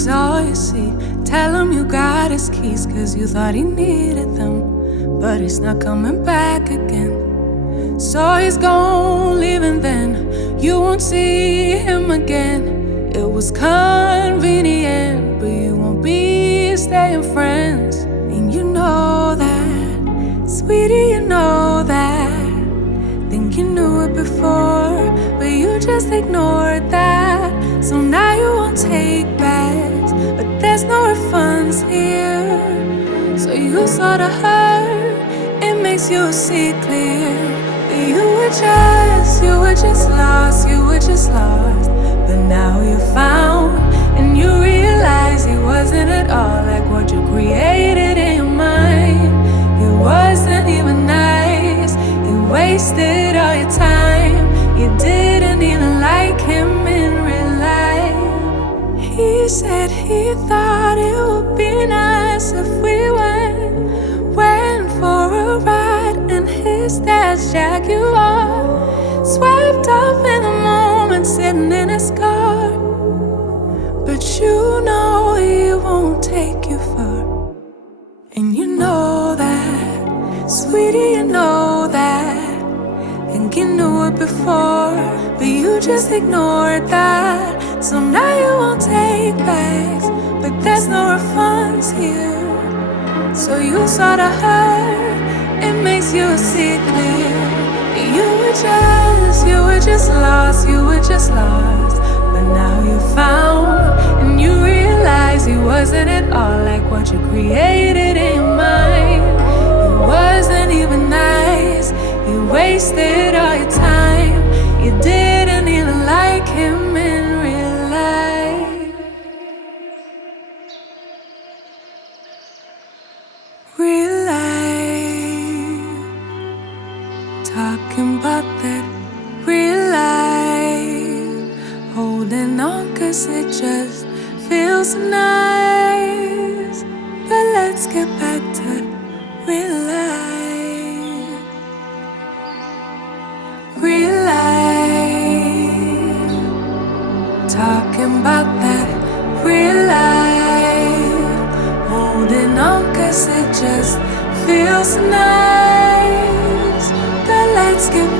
he's all you see. Tell him you got his keys, cause you thought he needed them, but he's not coming back again. So he's gone, leaving then. You won't see him again. It was convenient, but you won't be staying friends. And you know that, sweetie, you know that. Think you knew it before, but you just ignored that. So now you won't take backs, but there's no refunds here. So you sorta hurt, it makes you see clear. You were just lost, you were just lost. But now you found, and you realize he wasn't at all like what you created in your mind. He wasn't even nice, he wasted all your time. You didn't even like him in real life. He said he thought it would be nice if we went for a ride in his dad's Jaguar. Swept up in the moment, sitting in his car. But you know he won't take you far. And you know that, sweetie, you know that. Think you knew it before, but you just ignored that. So now you won't take backs, but there's no refunds here. So you sorta hurt, it makes you see clear. You were just lost, you were just lost. But now you found, and you realize he wasn't at all like what you created in your mind. He wasn't even nice, he wasted all your time. You didn't even like him in real life. Real life, talking about that real life, holding on cause it just feels nice. But let's get back to real life. Real life, talking about that real life, holding on cause it just feels nice. But let's get